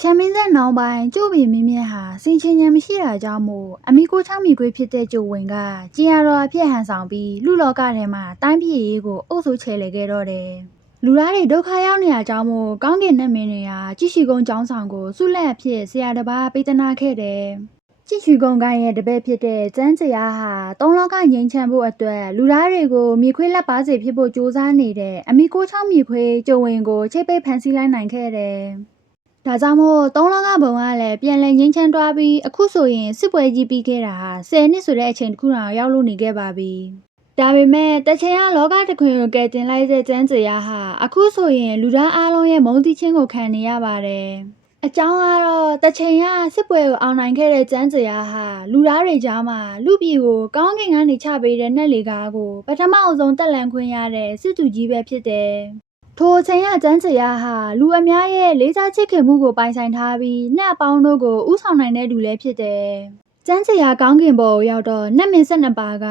ရှမ်းမင်းဆက်နောင်ပိုင်းကျို့ပင်မင်းမြတ်ဟာစင်ချင်ဉဏ်မရှိတာကြောင့်မို့အမိကိုချောင်းမိခွေးဖြစ်တဲ့ကျို့ဝင်ကကျင်ရတော်အဖြစ်ဟန်ဆောင်ပြီးလူလောကထဲမှာတိုင်းပြည်ရေးကိုအုပ်စိုးချယ်လေခဲ့တော့တယ်။လူသားတွေဒုက္ခရောက်နေရကြောင်းမို့ကောင်းကင်နတ်မင်းတွေဟာကြည်ရှိကုန်းကျောင်းဆောင်ကိုဆုလက်အဖြစ်ဆရာတစ်ပါးပေးသနာခဲ့တယ်။ကြည်ရှိကုန်းကိုင်းရဲ့တပည့်ဖြစ်တဲ့ကျန်းကျရာဟာသုံးလောကငြိမ်းချမ်းဖို့အတွက်လူသားတွေကိုမိခွေးလက်ပါစေဖြစ်ဖို့ကြိုးစားနေတဲ့အမိကိုချောင်းမိခွေးကျို့ဝင်ကိုချိတ်ပိတ်ဖန်ဆီးလိုက်နိုင်ခဲ့တယ်။ဒါကြောင့်မို့သုံးလောကဘုံကလည်းပြန်လည်ငြိမ်းချမ်းသွားပြီးအခုဆိုရင်စစ်ပွဲကြီးပြီးခဲ့တာဟာ10နှစ်ဆိုတဲ့အချိန်တစ်ခုတောင်ရောက်လို့နေခဲ့ပါပြီ။ဒါပေမဲ့တချင်ကလောကတစ်ခွင်ကိုကယ်တင်လိုက်တဲ့ကျန်းကျရာဟာအခုဆိုရင်လူသားအလုံးရဲ့မုန်းတီးခြင်းကိုခံနေရပါတယ်။အကြောင်းကတော့တချင်ကစစ်ပွဲကိုအောင်နိုင်ခဲ့တဲ့ကျန်းကျရာဟာလူသားတွေကြားမှာလူပြည်ကိုကောင်းကင်ကနေချပေးတဲ့နှက်လေကားကိုပထမအဆုံးတက်လန်ခွင့်ရတဲ့စစ်သူကြီးပဲဖြစ်တယ်။ထိုအချိန်ကကျန်းကျရာဟာလူအများရဲ့လေးစားချစ်ခင်မှုကိုပိုင်ဆိုင်ထားပြီးနှက်အပေါင်းတို့ကိုဥဆောင်နိုင်တဲ့လူလည်းဖြစ်တယ်။ကျန်းကျရာကောင်းကင်ဘုံရောက်တော့နှက်မင်း12ပါးက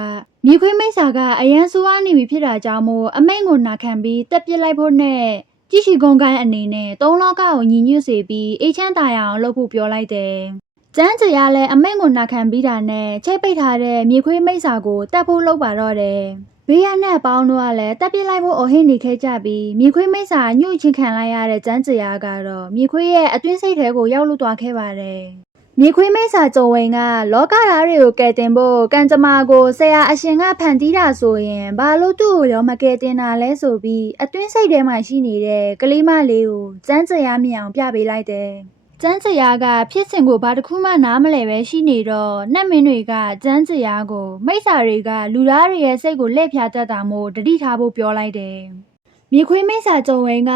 မြေခွေးမိတ်ဆာကအရန်ဆိုးအားနေပြီဖြစ်တာကြောင့်မို့အမိန့်ကိုနာခံပြီးတက်ပစ်လိုက်ဖို့နဲ့ကြည်ရှိကုန်းကိုင်းအနေနဲ့သုံးလောကကိုညီညွတ်စေပြီးအေးချမ်းသာရအောင်လုပ်ဖို့ပြောလိုက်တယ်။ကျန်းကျရာလည်းအမိန့်ကိုနာခံပြီးတာနဲ့ချိတ်ပိတ်ထားတဲ့မြေခွေးမိတ်ဆာကိုတက်ဖို့လုပ်ပါတော့တယ်။ဘေးရနဲ့အပေါင်းတို့ကလည်းတက်ပြစ်လိုက်ဖို့အဟိနေခဲ့ကြပြီးမြေခွေးမိတ်ဆာညှို့ချင်းခံလိုက်ရတဲ့ကျန်းကျရာကတော့မြေခွေးရဲ့အတွင်းစိတ်ထဲကိုရောက်လွတ်သွားခဲ့ပါတယ်။မြေခွေးမိတ်ဆာကျုံဝင်ကလောကသားတွေကိုကယ်တင်ဖို့ကံကြမ္မာကိုဆရာအရှင်ကဖန်တီးတာဆိုရင်ဘာလို့သူ့ကိုရောမကယ်တင်တာလဲဆိုပြီးအတွင်းစိတ်ထဲမှာရှိနေတဲ့ကလေးမလေးကိုကျန်းကျရာမြင်အောင်ပြပေးလိုက်တယ်။ကျန်းကျရာကဖြစ်စဉ်ကိုဘာတစ်ခုမှနားမလည်ပဲရှိနေတော့နှက်မင်းတွေကကျန်းကျရာကိုမိစ္ဆာတွေကလူသားတွေရဲ့စိတ်ကိုလှည့်ဖြာတတ်တာမို့တတိထားဖို့ပြောလိုက်တယ်။မြေခွေးမိစ္ဆာကျုံဝင်ကအ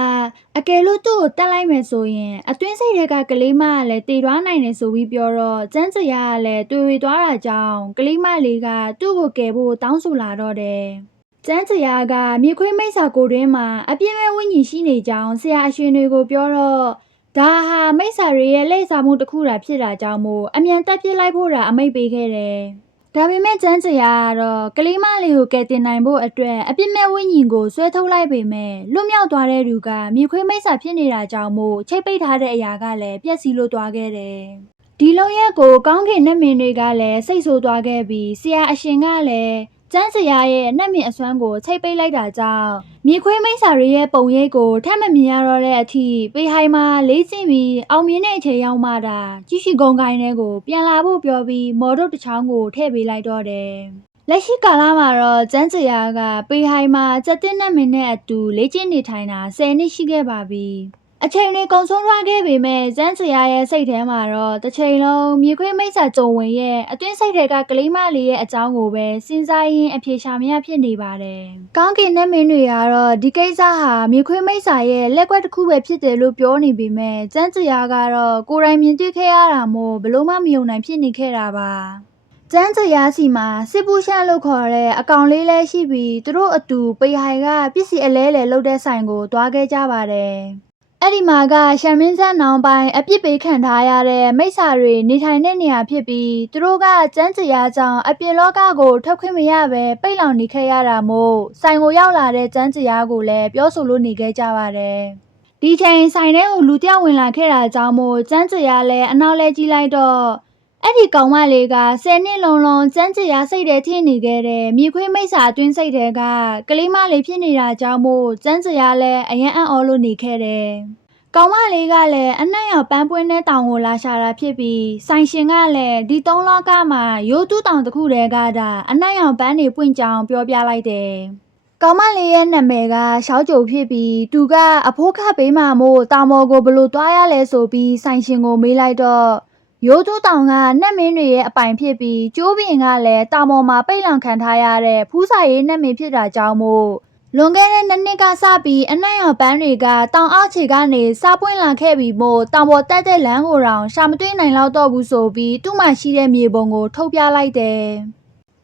ကယ်လို့သူ့ကိုတက်လိုက်မယ်ဆိုရင်အတွင်းစိတ်တွေကကလေးမကလည်းတည်သွားနိုင်တယ်ဆိုပြီးပြောတော့ကျန်းကျရာကလည်းတွေ့ဝေသွားတာကြောင့်ကလေးမလေးကသူ့ကိုကယ်ဖို့တောင်းဆိုလာတော့တယ်။ကျန်းကျရာကမြေခွေးမိစ္ဆာကိုတွင်းမှာအပြည့်မဲ့ဝိညာဉ်ရှိနေကြောင်းဆရာအရှင်တွေကိုပြောတော့ဒါဟာမိစ္ဆာတွေရဲ့လှည့်စားမှုတစ်ခုတာဖြစ်တာကြောင့်မို့အမြန်တက်ပြစ်လိုက်ဖို့တာအမိန့်ပေးခဲ့တယ်။ဒါပေမဲ့ကျန်းကျရာကတော့ကလေးမလေးကိုကယ်တင်နိုင်ဖို့အတွက်အပြစ်မဲ့ဝိညာဉ်ကိုဆွဲထုတ်လိုက်ပေမဲ့လွတ်မြောက်သွားတဲ့သူကမြေခွေးမိစ္ဆာဖြစ်နေတာကြောင့်မို့ချိတ်ပိတ်ထားတဲ့အရာကလည်းပျက်စီးလို့သွားခဲ့တယ်။ဒီလုံရက်ကိုကောင်းကင်နှက်မင်းတွေကလည်းစိတ်ဆိုးသွားခဲ့ပြီးဆရာအရှင်ကလည်းကျန်းစရာရဲ့နှက်မြင့်အစွမ်းကိုချိတ်ပိတ်လိုက်တာကြောင့်မြေခွေးမိစ္ဆာတွေရဲ့ပုံရိပ်ကိုထပ်မမြင်ရတော့တဲ့အထိပေဟိုင်မှာလေးကျင့်ပြီးအောင်မြင်တဲ့အချိန်ရောက်မှတာကြည်ရှိကုန်းကိုင်းထဲကိုပြန်လာဖို့ပြောပြီးမော်ဒုတ်တစ်ချောင်းကိုထည့်ပေးလိုက်တော့တယ်။လက်ရှိကာလမှာတော့ကျန်းစရာကပေဟိုင်မှာစက်တင်နှက်မင်းနဲ့အတူလေးကျင့်နေထိုင်တာ10နှစ်ရှိခဲ့ပါပြီ။အချိန်တွေကုန်ဆုံးသွားခဲ့ပေမဲ့ကျန်းစရာရဲ့စိတ်ထဲမှာတော့တစ်ချိန်လုံးမြေခွေးမိစ္ဆာကြုံဝင်ရဲ့အတွင်းစိတ်တွေကကလေးမလေးရဲ့အကြောင်းကိုပဲစဉ်းစားရင်းအဖြေရှာမရဖြစ်နေပါတယ်။ကောင်းကင်နှက်မင်းတွေကတော့ဒီကိစ္စဟာမြေခွေးမိစ္ဆာရဲ့လက်ကွက်တစ်ခုပဲဖြစ်တယ်လို့ပြောနေပေမဲ့ကျန်းစရာကတော့ကိုယ်တိုင်မြင်တွေ့ခဲ့ရတာမို့ဘလို့မှမယုံနိုင်ဖြစ်နေခဲ့တာပါ။ကျန်းကျရာစီမှာစစ်ပူရှန့်လို့ခေါ်တဲ့အကောင်လေးလဲရှိပြီးသူတို့အတူပေဟိုင်ကပစ္စည်းအလဲလဲလုပ်တဲ့ဆိုင်ကိုတွားခဲ့ကြပါတယ်။အဲ့ဒီမှာကရှမ်းမင်းဆက်နောင်ပိုင်းအပြစ်ပေးခံထားရတဲ့မိစ္ဆာတွေနေထိုင်တဲ့နေရာဖြစ်ပြီးသူတို့ကကျန်းကျရာကြောင့်အပြင်လောကကိုထွက်ခွင့်မရပဲပိတ်လောင်နေခဲ့ရတာမို့ဆိုင်ကိုရောက်လာတဲ့ကျန်းကျရာကိုလည်းပြောဆိုလို့နေခဲ့ကြပါတယ်။ဒီချိန်ဆိုင်ထဲကိုလူတယောက်ဝင်လာခဲ့တာကြောင့်မို့ကျန်းကျရာလည်းအနောက်လဲကြည့်လိုက်တော့အဲ့ဒီကောင်မလေးက10နှစ်လုံးကျန်းကျရာစိတ်ထဲထည့်နေခဲ့တဲ့မြေခွေးမိစ္ဆာအတွင်းစိတ်ထဲကကလေးမလေးဖြစ်နေတာကြောင့်မို့ကျန်းကျရာလည်းအယံအံ့ဩလို့နေခဲ့တယ်။ကောင်မလေးကလည်းအနှံ့ရောင်ပန်းပွင့်တဲ့တောင်ကိုလာရှာတာဖြစ်ပြီးဆိုင်ရှင်ကလည်းဒီသုံးလောကမှာရိုးတူးတောင်တစ်ခုတည်းကဒါအနှံ့ရောင်ပန်းတွေပွင့်ကြောင်ပြောပြလိုက်တယ်။ကောင်မလေးရဲ့နာမည်ကရှောက်ကြုံဖြစ်ပြီးသူကအဖိုးခပေးမှာမို့တောင်ပေါ်ကိုဘလို့တွားရလဲဆိုပြီးဆိုင်ရှင်ကိုမေးလိုက်တော့ရိုးတူးတောင်ကနှက်မင်းတွေရဲ့အပိုင်ဖြစ်ပြီးကျိုးပင်ကလည်းတောင်ပေါ်မှာပိတ်လောင်ခံထားရတဲ့ဖူးစာရေးနှက်မင်းဖြစ်တာကြောင့်မို့လွန်ခဲ့တဲ့2နှစ်ကစပြီးအနှံ့ရောင်ပန်းတွေကတောင်အောက်ခြေကနေစားပွင့်လာခဲ့ပြီးမို့တောင်ပေါ်တက်တဲ့လမ်းကိုတောင်ရှာမတွေ့နိုင်တော့တော့ဘူးဆိုပြီးသူ့မှာရှိတဲ့မြေပုံကိုထုတ်ပြလိုက်တယ်။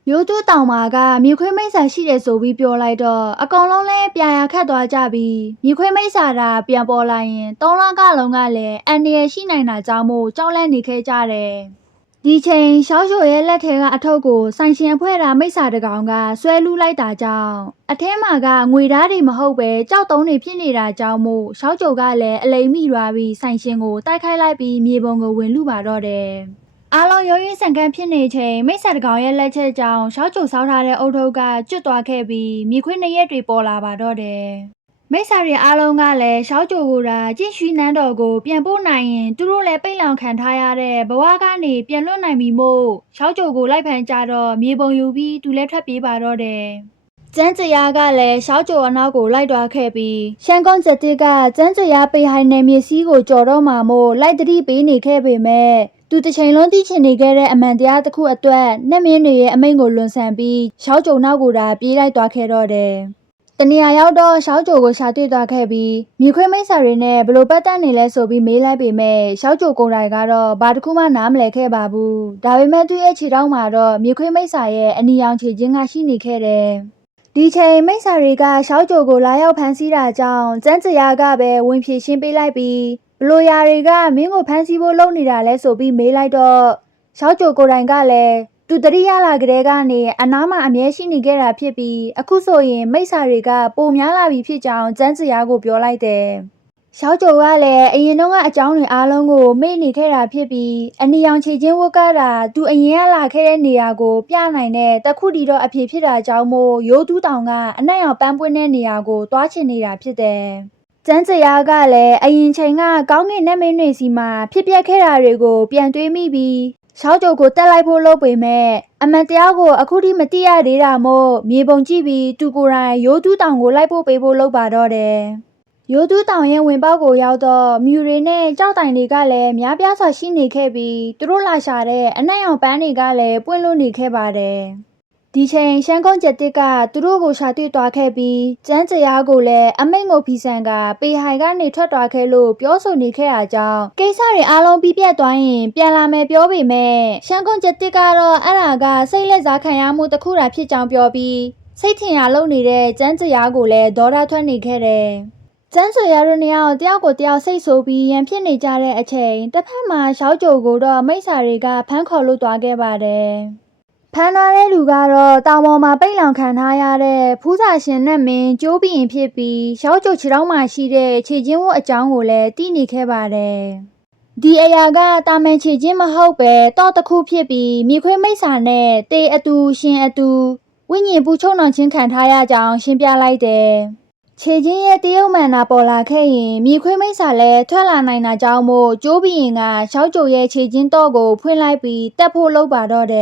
ရိုးတူးတောင်မှာကမြေခွေးမိစ္ဆာရှိတယ်ဆိုပြီးပြောလိုက်တော့အကောင်လုံးလည်းပြာရခတ်သွားကြပြီးမြေခွေးမိစ္ဆာတာပြန်ပေါ်လာရင်သုံးလကလုံးကလည်းအန္တရာယ်ရှိနိုင်တာကြောင့်မို့ကြောက်လန့်နေခဲ့ကြတယ်။ ဒီချိန်ရှောက်ချိုရဲ့လက်ထဲကအထုပ်ကိုဆိုင်ရှင်အဖွဲ့သားမိစ္ဆာတကောင်ကဆွဲလူးလိုက်တာကြောင့်အထဲမှာကငွေဓာတ်တွေမဟုတ်ပဲကြောက်တုံးတွေဖြစ်နေတာကြောင့်မို့ရှောက်ချိုကလည်းအလိမ်မိသွားပြီးဆိုင်ရှင်ကိုတိုက်ခိုက်လိုက်ပြီးမြေပုံကိုဝင်လူပါတော့တယ်အားလုံးရိုးရင်းဆန်ခန့်ဖြစ်နေချိန်မိစ္ဆာတကောင်ရဲ့လက်ချက်ကြောင့်ရှောက်ချိုဆောက်ထားတဲ့အုတ်ထုပ်ကကျွတ်သွားခဲ့ပြီးမြေခွေးနှစ်ရက်တွေပေါ်လာပါတော့တယ်မိစ္ဆာတွေအားလုံးကလည်းရှောက်ကြိုကိုတာကြင့်ရွှီနန်းတော်ကိုပြန်ပို့နိုင်ရင်သူတို့လည်းပိတ်လောင်ခံထားရတဲ့ဘဝကနေပြန်လွတ်နိုင်ပြီမို့ရှောက်ကြိုကိုလိုက်ဖမ်းကြတော့မြေပုံယူပြီးသူလည်းထွက်ပြေးပါတော့တယ်။ကျန်းကျရာကလည်းရှောက်ကြိုအနောက်ကိုလိုက်သွားခဲ့ပြီးရှမ်းကုန်းချက်တစ်ကကျန်းကျရာပေဟိုင်နယ်မြေစည်းကိုကြော်တော့မှမို့လိုက်တတိပေးနေခဲ့ပေမဲ့သူတစ်ချိန်လုံးသိချင်နေခဲ့တဲ့အမှန်တရားတစ်ခုအတွက်နှက်မင်းတွေရဲ့အမိန့်ကိုလွန်ဆန်ပြီးရှောက်ကြိုနောက်ကိုတာပြေးလိုက်သွားခဲ့တော့တယ်။တနေရာရောက်တော့ရှောက်ကြိုကိုရှာတွေ့သွားခဲ့ပြီးမြေခွေးမိစ္ဆာတွေနဲ့ဘလို့ပတ်သက်နေလဲဆိုပြီးမေးလိုက်ပေမဲ့ရှောက်ကြိုကိုယ်တိုင်ကတော့ဘာတစ်ခုမှနားမလည်ခဲ့ပါဘူးဒါပေမဲ့သူ့ရဲ့ခြေထောက်မှာတော့မြေခွေးမိစ္ဆာရဲ့အနီရောင်ခြေချင်းကရှိနေခဲ့တယ်ဒီချိန်မိစ္ဆာတွေကရှောက်ကြိုကိုလာရောက်ဖမ်းဆီးတာကြောင့်ကျန်းကျရာကပဲဝင်ဖြေရှင်းပေးလိုက်ပြီးဘလို့ယာတွေကမင်းကိုဖမ်းဆီးဖို့လုပ်နေတာလဲဆိုပြီးမေးလိုက်တော့ရှောက်ကြိုကိုယ်တိုင်ကလည်းသူတတိယလာကလေးကနေအနားမှာအမြဲရှိနေခဲ့တာဖြစ်ပြီးအခုဆိုရင်မိစ္ဆာတွေကပိုများလာပြီဖြစ်ကြောင်းကျန်းစရာကိုပြောလိုက်တယ်။ရှောက်ကြိုကလည်းအရင်တုန်းကအကြောင်းတွေအားလုံးကိုမေ့နေခဲ့တာဖြစ်ပြီးအနီရောင်ခြေချင်းဝတ်ကတာသူအရင်ကလာခဲ့တဲ့နေရာကိုပြနိုင်တဲ့တခုတည်းတော့အဖြစ်ဖြစ်တာကြောင့်မို့ရိုးတူးတောင်ကအနက်ရောင်ပန်းပွင့်တဲ့နေရာကိုတွားချင်နေတာဖြစ်တယ်။ကျန်းစရာကလည်းအရင်ချိန်ကကောင်းကင်နတ်မင်းတွေစီမှာဖြစ်ပျက်ခဲ့တာတွေကိုပြန်တွေးမိပြီးရှောက်ကြိုကိုတက်လိုက်ဖို့လုပ်ပေမဲ့အမှန်တရားကိုအခုထိမသိရသေးတာမို့မြေပုံကြည့်ပြီးသူကိုယ်တိုင်ရိုးတူးတောင်ကိုလိုက်ဖို့ပေးဖို့လုပ်ပါတော့တယ်။ရိုးတူးတောင်ရဲ့ဝင်ပေါက်ကိုရောက်တော့မြူတွေနဲ့ကြောက်တိုင်တွေကလည်းများပြားစွာရှိနေခဲ့ပြီးသူတို့လာရှာတဲ့အနက်ရောင်ပန်းတွေကလည်းပွင့်လို့နေခဲ့ပါတယ်။ဒီချိန်ရှမ်းကုန်းကျက်တစ်ကသူတို့ကိုရှာတွေ့သွားခဲ့ပြီးကျန်းကျရာကိုလည်းအမိန့်ကိုဖီဆန်ကပေဟိုင်ကနေထွက်သွားခဲ့လို့ပြောဆိုနေခဲ့တာကြောင့်ကိစ္စတွေအားလုံးပြီးပြတ်သွားရင်ပြန်လာမယ်ပြောပေမဲ့ရှမ်းကုန်းကျက်တစ်ကတော့အဲ့ဒါကစိတ်လက်စားခံရမှုတစ်ခုတာဖြစ်ကြောင်းပြောပြီးစိတ်ထင်ရလုပ်နေတဲ့ကျန်းကျရာကိုလည်းဒေါသထွက်နေခဲ့တယ်ကျန်းစရာတို့နှစ်ယောက်တယောက်ကိုတယောက်စိတ်ဆိုးပြီးရန်ဖြစ်နေကြတဲ့အချိန်တစ်ဖက်မှာရှောက်ကြိုကိုတော့မိစ္ဆာတွေကဖမ်းခေါ်လို့သွားခဲ့ပါတယ်ဖမ်းသွားတဲ့လူကတော့တောင်ပေါ်မှာပိတ်လောင်ခံထားရတဲ့ဖူးစာရှင်နဲ့မင်းကျိုးဘီရင်ဖြစ်ပြီးရှောက်ကြိုခြေထောက်မှာရှိတဲ့ခြေချင်းဝတ်အကြောင်းကိုလည်းသိနေခဲ့ပါတယ်ဒီအရာကတာမန်ခြေချင်းမဟုတ်ပဲတော့တစ်ခုဖြစ်ပြီးမြေခွေးမိစ္ဆာနဲ့တေအတူရှင်အတူဝိညာဉ်ပူချုံနှောင်ချင်းခံထားရကြောင်းရှင်းပြလိုက်တယ်ခြေချင်းရဲ့တရုတ်မှန်တာပေါ်လာခဲ့ရင်မြေခွေးမိစ္ဆာလည်းထွက်လာနိုင်တာကြောင့်မို့ကျိုးဘီရင်ကရှောက်ကြိုရဲ့ခြေချင်းတော့ကိုဖွင့်လိုက်ပြီးတက်ဖို့လုပ်ပါတော့တယ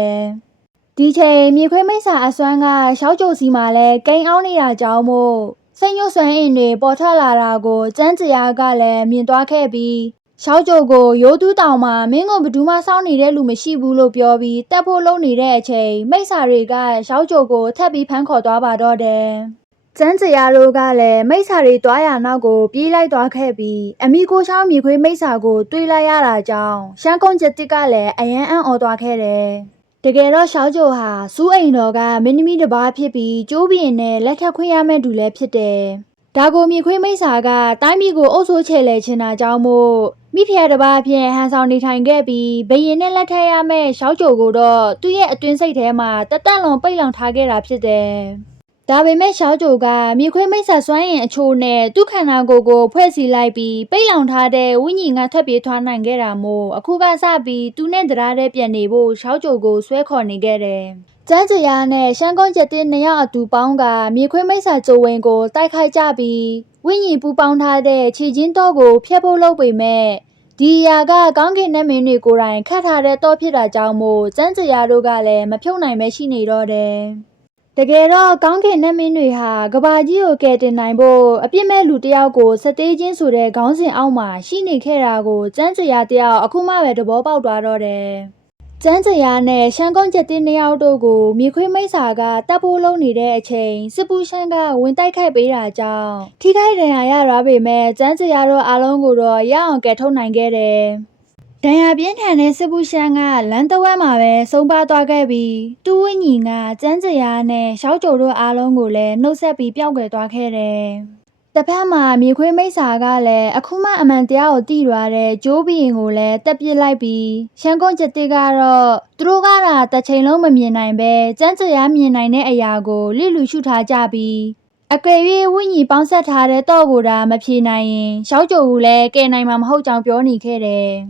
်ဒီချိန်မြေခွေးမိစ္ဆာအစွမ်းကရှောက်ကြိုစီမှာလည်းကိန်းအောင်နေတာကြောင့်မို့စိတ်ညှို့စွမ်းအင်တွေပေါ်ထွက်လာတာကိုကျန်းကျရာကလည်းမြင်သွားခဲ့ပြီးရှောက်ကြိုကိုရိုးတူးတောင်မှာမင်းကိုဘယ်သူမှစောင့်နေတဲ့လူမရှိဘူးလို့ပြောပြီးတက်ဖို့လုပ်နေတဲ့အချိန်မိစ္ဆာတွေကရှောက်ကြိုကိုထပ်ပြီးဖမ်းခေါ်သွားပါတော့တယ်ကျန်းကျရာတို့ကလည်းမိစ္ဆာတွေတွားရနောက်ကိုပြေးလိုက်သွားခဲ့ပြီးအမိကိုချောင်းမြေခွေးမိစ္ဆာကိုတွေးလိုက်ရတာကြောင့်ရှမ်းကုန်းကျက်တစ်ကလည်းအယမ်းအံ့ဩသွားခဲ့တယ်တကယ်တော့ရှောက်ကြိုဟာစူးအိမ်တော်ကမင်းသမီးတစ်ပါးဖြစ်ပြီးကျိုးဘီရင်နဲ့လက်ထပ်ခွင့်ရမယ့်သူလည်းဖြစ်တယ်။ဒါကိုမြေခွေးမိစ္ဆာကတိုင်းပြည်ကိုအုပ်ဆိုးချယ်လှယ်ချင်တာကြောင့်မို့မိဖုရားတစ်ပါးဖြင့်ဟန်ဆောင်နေထိုင်ခဲ့ပြီးဘယင်နဲ့လက်ထပ်ရမယ့်ရှောက်ကြိုကိုတော့သူ့ရဲ့အတွင်းစိတ်ထဲမှာတသက်လုံးပိတ်လောင်ထားခဲ့တာဖြစ်တယ်။ဒါပေမဲ့ရှောက်ကြိုကမြေခွေးမိစ္ဆာစွမ်းရင်အချို့နဲ့သူ့ခန္ဓာကိုယ်ကိုဖွဲ့စည်းလိုက်ပြီးပိတ်လောင်ထားတဲ့ဝိညာဉ်ကထွက်ပြေးသွားနိုင်ခဲ့တာမို့အခုကစပြီးသူနဲ့တရားတဲ့ပြန်နေဖို့ရှောက်ကြိုကိုဆွဲခေါ်နေခဲ့တယ်။ကျန်းကျရာနဲ့ရှမ်းကုန်းကျက်တဲ့နှစ်ယောက်အတူပေါင်းကမြေခွေးမိစ္ဆာကြိုဝင်ကိုတိုက်ခိုက်ကြပြီးဝိညာဉ်ပူပေါင်းထားတဲ့ခြေချင်းတော့ကိုဖျက်ဖို့လုပ်ပေမဲ့ဒီအရာကကောင်းကင်နတ်မင်းတွေကိုယ်တိုင်ခတ်ထားတဲ့တော့ဖြစ်တာကြောင့်မို့ကျန်းကျရာတို့ကလည်းမဖြုတ်နိုင်ပဲရှိနေတော့တယ်။တကယ်တော့ကောင်းကင်နတ်မင်းတွေဟာကဘာကြီးကိုကယ်တင်နိုင်ဖို့အပြစ်မဲ့လူတစ်ယောက်ကိုစသေးချင်းဆိုတဲ့ခေါင်းစဉ်အောက်မှာရှိနေခဲ့တာကိုကျန်းကျရာတယောက်အခုမှပဲသဘောပေါက်သွားတော့တယ်။ကျန်းကျရာနဲ့ရှမ်းကုန်းကျက်တဲ့နှစ်ယောက်တို့ကိုမြေခွေးမိစ္ဆာကတပ်ဖို့လုပ်နေတဲ့အချိန်စစ်ပူးရှမ်းကဝင်တိုက်ခိုက်ပေးတာကြောင့်ထိခိုက်ဒဏ်ရာရသွားပေမဲ့ကျန်းကျရာတို့အားလုံးကိုတော့ရအောင်ကယ်ထုတ်နိုင်ခဲ့တယ်။ဒဏ်ရာပြင်းထန်တဲ့စစ်ပူးရှမ်းကလမ်းတစ်ဝက်မှာပဲဆုံးပါသွားခဲ့ပြီးသူ့ဝိညာဉ်ကကျန်းကျရာနဲ့ရှောက်ကြိုတို့အားလုံးကိုလည်းနှုတ်ဆက်ပြီးပျောက်ကွယ်သွားခဲ့တယ်။ တစ်ဖက်မှာမြေခွေးမိတ်ဆာကလည်းအခုမှအမှန်တရားကိုသိသွားတဲ့ကျိုးဘီရင်ကိုလည်းတက်ပစ်လိုက်ပြီးရှမ်းကုန်းကျက်တစ်ကတော့သူတို့ကတာတစ်ချိန်လုံးမမြင်နိုင်ပဲစန်းစရာမြင်နိုင်တဲ့အရာကိုလိလူရှုထားကြပြီးအကယ်၍ဝိညာဉ်ပေါင်းဆက်ထားတဲ့တော့ကိုတာမဖြေနိုင်ရင်ရှောက်ကြိုကိုလည်းကယ်နိုင်မှာမဟုတ်ကြောင်းပြောနေခဲ့တယ်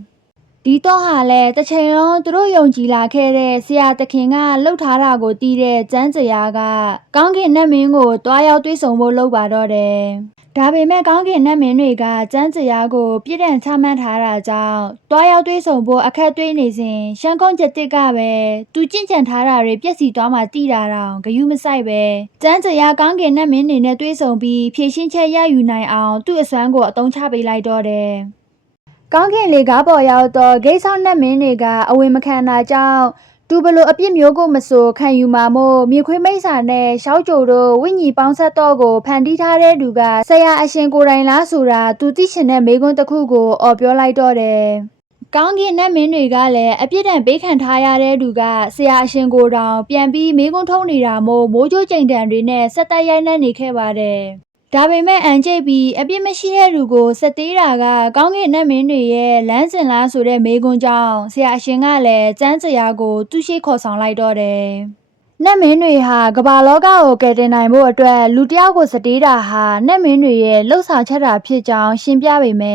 ဒီတော့ဟာလည်းတစ်ချိန်လုံးသူတို့ယုံကြည်လာခဲ့တဲ့ဆရာသခင်ကလှုပ်ထားတာကိုတီးတဲ့ကျန်းစရာကကောင်းကင်နတ်မင်းကိုတွားရောက်တွေ့ဆုံဖို့လုပ်ပါတော့တယ်ဒါပေမဲ့ကောင်းကင်နတ်မင်းတွေကကျန်းစရာကိုပြစ်ဒဏ်ချမှတ်ထားတာကြောင့်တွားရောက်တွေ့ဆုံဖို့အခက်တွေ့နေစဉ်ရှမ်းကုန်းကျက်တစ်ကပဲသူကြင့်ကြံထားတာတွေပြည့်စည်သွားမှတီးတာတောင်ဂယုမဆိုင်ပဲကျန်းစရာကောင်းကင်နတ်မင်းတွေနဲ့တွေ့ဆုံပြီးဖြည့်ရှင်းချက်ရယူနိုင်အောင်သူ့အစွမ်းကိုအသုံးချပေးလိုက်တော့တယ်ကောင်းကင်လေကားပေါ်ရောက်တော့ဂိတ်ဆောက်နတ်မင်းတွေကအဝင်မခံတာကြောင့်သူဘလို့အပြစ်မျိုးကိုမဆိုခံယူမှာမို့မြေခွေးမိတ်ဆာနဲ့ရှောက်ကြိုတို့ဝိညာဉ်ပေါင်းဆက်တော့ကိုဖန်တီးထားတဲ့သူကဆရာအရှင်ကိုယ်တိုင်လားဆိုတာသူသိချင်တဲ့မေးခွန်းတစ်ခုကိုအော်ပြောလိုက်တော့တယ်ကောင်းကင်နတ်မင်းတွေကလည်းအပြစ်ဒဏ်ပေးခံထားရတဲ့သူကဆရာအရှင်ကိုယ်တောင်ပြန်ပြီးမေးခွန်းထုတ်နေတာမို့မိုးကြိုးကြိမ်တံတွေနဲ့ဆက်တက်ရိုက်နှက်နေခဲ့ပါတယ်ဒါပေမဲ့အန်ကျိတ်ပြီးအပြစ်မရှိတဲ့လူကိုစက်သေးတာကကောင်းကင်နတ်မင်းတွေရဲ့လမ်းစဉ်လားဆိုတဲ့မေးခွန်းကြောင့်ဆရာအရှင်ကလည်းကျန်းစရာကိုသူ့ရှိခေါ်ဆောင်လိုက်တော့တယ်။နတ်မင်းတွေဟာကမ္ဘာလောကကိုကယ်တင်နိုင်ဖို့အတွက်လူတစ်ယောက်ကိုစတေးတာဟာနတ်မင်းတွေရဲ့လှုပ်ဆောင်ချက်တာဖြစ်ကြောင်းရှင်းပြပေမဲ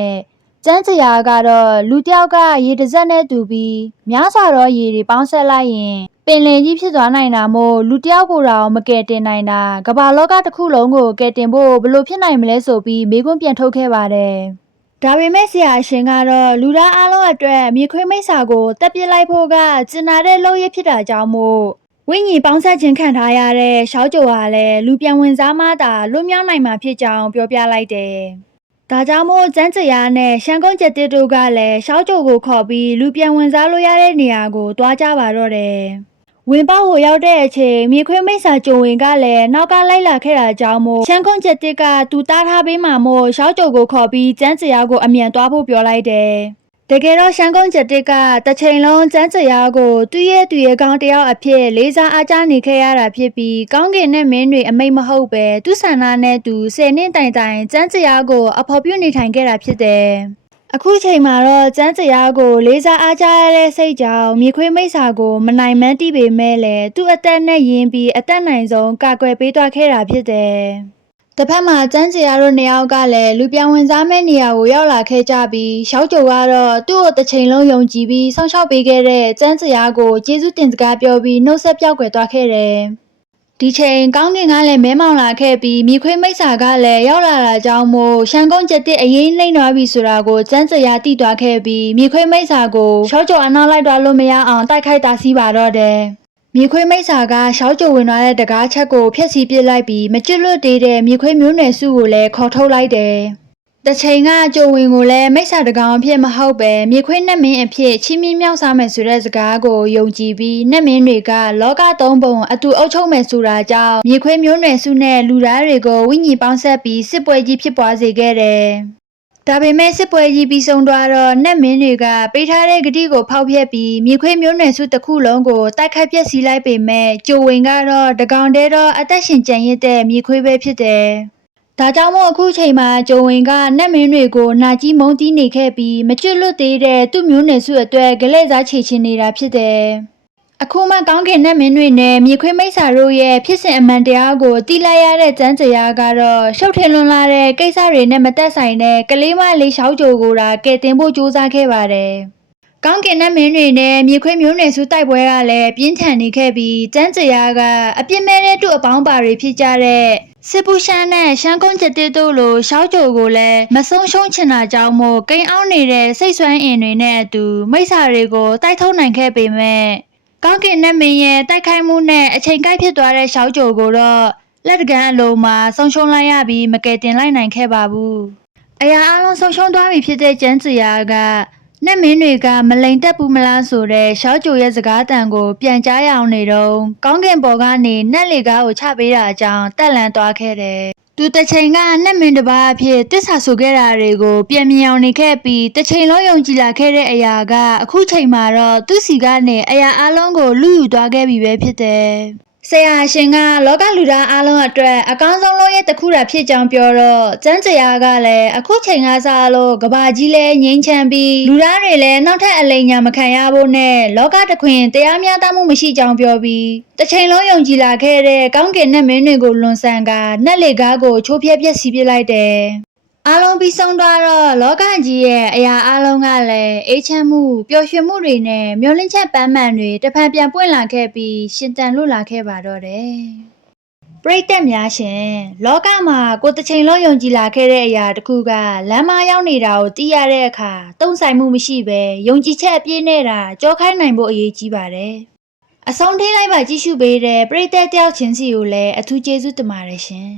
့ကျန်းစရာကတော့လူတစ်ယောက်ကရေတစ်စက်နဲ့တူပြီးများစွာသောရေတွေပေါင်းဆက်လိုက်ရင်ပင်လယ်ကြီးဖြစ်သွားနိုင်တာမို့လူတစ်ယောက်ကိုတော့မကယ်တင်နိုင်တာကမ္ဘာလောကတစ်ခုလုံးကိုကယ်တင်ဖို့ဘလို့ဖြစ်နိုင်မလဲဆိုပြီးမေးခွန်းပြန်ထုတ်ခဲ့ပါတယ်။ဒါပေမဲ့ဆရာအရှင်ကတော့လူသားအလုံးအတွက်မြေခွေးမိတ်ဆာကိုတက်ပစ်လိုက်ဖို့ကကျင်နာတဲ့လုပ်ရဖြစ်တာကြောင့်မို့ဝိညာဉ်ပေါင်းဆက်ခြင်းခံထားရတဲ့ရှောက်ကြိုဟာလည်းလူပြန်ဝင်စားမှသာလွတ်မြောက်နိုင်မှာဖြစ်ကြောင်းပြောပြလိုက်တယ်။ဒါကြောင့်မို့ကျန်းစရာနဲ့ရှမ်းကုန်းကျက်တစ်တို့ကလည်းရှောက်ကြိုကိုခေါ်ပြီးလူပြန်ဝင်စားလို့ရတဲ့နေရာကိုတွားကြပါတော့တယ်။ဝင်ပေါက်ကိုရောက်တဲ့အချိန်မြေခွေးမိတ်ဆာကြုံဝင်ကလည်းနောက်ကလိုက်လာခဲ့တာကြောင့်မို့ရှမ်းကုန်းကျက်တစ်ကသူတားထားပေးမှာမို့ရှောက်ကြိုကိုခေါ်ပြီးကျန်းစရာကိုအမြန်တွားဖို့ပြောလိုက်တယ်။တကယ်တော့ရှမ်းကုန်းကျက်တစ်ကတစ်ချိန်လုံးကျန်းစရာကိုသူ့ရဲ့ကောင်းတယောက်အဖြစ်လေးစားအားကျနေခဲ့ရတာဖြစ်ပြီးကောင်းကင်နဲ့မင်းတွေအမိတ်မဟုတ်ပဲသူ့ဆန္ဒနဲ့သူ10နှစ်တိုင်တိုင်ကျန်းစရာကိုအဖော်ပြုနေထိုင်ခဲ့တာဖြစ်တယ်။အခုချိန်မှာတော့ကျန်းစရာကိုလေးစားအားကျရတဲ့စိတ်ကြောင့်မြေခွေးမိတ်ဆာကိုမနိုင်မှန်းသိပေမဲ့လည်းသူ့အသက်နဲ့ရင်းပြီးအသက်နိုင်ဆုံးကာကွယ်ပေးသွားခဲ့တာဖြစ်တယ်။တစ်ဖက်မှာကျန်းစရာတို့နှစ်ယောက်ကလည်းလူပြန်ဝင်စားမဲ့နေရာကိုရောက်လာခဲ့ကြပြီးရှောက်ကြိုကတော့သူ့ကိုတစ်ချိန်လုံးယုံကြည်ပြီးစောင့်ရှောက်ပေးခဲ့တဲ့ကျန်းစရာကိုကျေးဇူးတင်စကားပြောပြီးနှုတ်ဆက်ပြောက်ကွယ်သွားခဲ့တယ်။ဒီချိန်ကောင်းကင်ကလည်းမဲမောင်လာခဲ့ပြီးမြေခွေးမိတ်ဆာကလည်းရောက်လာတာကြောင့်မို့ရှမ်းကုန်းကျက်တစ်အရင်နှိမ့်သွားပြီဆိုတာကိုကျန်းစရာသိသွားခဲ့ပြီးမြေခွေးမိတ်ဆာကိုရှောက်ကြိုအနောက်လိုက်သွားလို့မရအောင်တိုက်ခိုက်တာစီးပါတော့တယ်။မြေခွေးမိတ်ဆာကရှောက်ကြိုဝင်သွားတဲ့တကားချက်ကိုဖျက်ဆီးပစ်လိုက်ပြီးမကျွတ်လွတ်သေးတဲ့မြေခွေးမျိုးနွယ်စုကိုလည်းခေါ်ထုတ်လိုက်တယ်။တစ်ချိန်ကကြိုဝင်ကိုလည်းမိတ်ဆာတကောင်အဖြစ်မဟုတ်ပဲမြေခွေးနှက်မင်းအဖြစ်ချီးမြှင့်မြောက်စားမယ်ဆိုတဲ့စကားကိုယုံကြည်ပြီးနှက်မင်းတွေကလောကသုံးပုံအတူအုပ်ချုပ်မယ်ဆိုတာကြောင့်မြေခွေးမျိုးနွယ်စုနဲ့လူသားတွေကိုဝိညာဉ်ပေါင်းဆက်ပြီးစစ်ပွဲကြီးဖြစ်ပွားစေခဲ့တယ်။ဒါပေမဲ့စစ်ပွဲကြီးပြီးဆုံးသွားတော့နှက်မင်းတွေကပေးထားတဲ့ဂတိကိုဖောက်ဖျက်ပြီးမြေခွေးမျိုးနွယ်စုတစ်ခုလုံးကိုတိုက်ခိုက်ပျက်စီးလိုက်ပေမဲ့ကြိုဝင်ကတော့တကောင်တည်းတော့အသက်ရှင်ကျန်ရစ်တဲ့မြေခွေးပဲဖြစ်တယ်။ဒါကြောင့်မို့အခုချိန်မှာကြုံဝင်ကနတ်မင်းတွေကိုနာကြီးမုန်းတီးနေခဲ့ပြီးမကျွတ်လွတ်သေးတဲ့သူ့မျိုးနွယ်စုအတွက်ဂလဲ့စားချေချင်နေတာဖြစ်တယ်။အခုမှကောင်းကင်နတ်မင်းတွေနဲ့မြေခွေးမိတ်ဆာတို့ရဲ့ဖြစ်စဉ်အမှန်တရားကိုသိလိုက်ရတဲ့ကျန်းစရာကတော့ရှုပ်ထင်လွန်လာတဲ့ကိစ္စတွေနဲ့မသက်ဆိုင်တဲ့ကလေးမလေးရှောက်ကြိုကိုကယ်တင်ဖို့ကြိုးစားခဲ့ပါတယ်။ကောင်းကင်နတ်မင်းတွေနဲ့မြေခွေးမျိုးနွယ်စုတိုက်ပွဲကလည်းပြင်းထန်နေခဲ့ပြီးကျန်းစရာကအပြစ်မဲ့တဲ့သူ့အပေါင်းပါတွေဖြစ်ကြတဲ့စစ်ပူရှမ်းနဲ့ရှမ်းကုန်းကျက်တစ်တို့လိုရှောက်ကြိုကိုလည်းမဆုံးရှုံးချင်တာကြောင့်မို့ကိန်းအောင်နေတဲ့စိတ်ဆွမ်းအင်တွေနဲ့အတူမိစ္ဆာတွေကိုတိုက်ထုတ်နိုင်ခဲ့ပေမဲ့ကောင်းကင်နတ်မင်းရဲ့တိုက်ခိုက်မှုနဲ့အချိန်ကိုက်ဖြစ်သွားတဲ့ရှောက်ကြိုကိုတော့လက်တကမ်းအလုံးမှာဆုံးရှုံးလိုက်ရပြီးမကယ်တင်လိုက်နိုင်ခဲ့ပါဘူး။အရာအလုံးဆုံးရှုံးသွားပြီဖြစ်တဲ့ကျန်းစရာကနတ်မင်းတွေကမလိန်တက်ဘူးမလားဆိုတဲ့ရှောက်ကြိုရဲ့စကားတန်ကိုပြန်ကြားရအောင်နေတော့ကောင်းကင်ပေါ်ကနေနတ်လေကားကိုချပေးတာအကြောင်းတက်လန့်သွားခဲ့တယ်။သူတစ်ချိန်ကနတ်မင်းတစ်ပါးအဖြစ်တစ္ဆာဆိုခဲ့တာတွေကိုပြန်မြင်အောင်နေခဲ့ပြီးတစ်ချိန်လုံးယုံကြည်လာခဲ့တဲ့အရာကအခုချိန်မှာတော့သူ့စီကနေအရာအလုံးကိုလူယူသွားခဲ့ပြီပဲဖြစ်တယ်။ ဆရာရှင်ကလောကလူသားအားလုံးအတွက်အကောင်းဆုံးလုပ်ရတစ်ခုတာဖြစ်ကြောင်းပြောတော့ကျမ်းကျရာကလည်းအခုချိန်ကစားလို့ကဘာကြီးလဲငိမ့်ချမ်းပြီးလူသားတွေလည်းနောက်ထပ်အလိမ်ညာမခံရဖို့နဲ့လောကတခွင်တရားမျှတမှုမရှိကြောင်းပြောပြီးတစ်ချိန်လုံးယုံကြည်လာခဲ့တဲ့ကောင်းကင်နတ်မင်းတွေကိုလွန်ဆန်ကနတ်လေကားကိုချိုးဖျက်ပျက်စီးပစ်လိုက်တယ်အားလုံးပြီးဆုံးသွားတော့လောကကြီးရဲ့အရာအားလုံးကလည်းအေးချမ်းမှုပျော်ရွှင်မှုတွေနဲ့မျောလင့်ချက်ပန်းမှန်တွေတစ်ဖန်ပြန်ပွင့်လာခဲ့ပြီးရှင်တန်လွတ်လာခဲ့ပါတော့တယ်ပရိသတ်များရှင်လောကမှာကိုတစ်ချိန်လုံးယုံကြည်လာခဲ့တဲ့အရာတစ်ခုကလမ်းမရောက်နေတာကိုသိရတဲ့အခါတုံ့ဆိုင်မှုမရှိပဲယုံကြည်ချက်အပြည့်နဲ့တာကြောခိုင်းနိုင်ဖို့အရေးကြီးပါတယ်အဆုံးထိလိုက်ပါကြည့်ရှုပေးတဲ့ပရိသတ်တယောက်ချင်းစီကိုလည်းအထူးကျေးဇူးတင်ပါတယ်ရှင်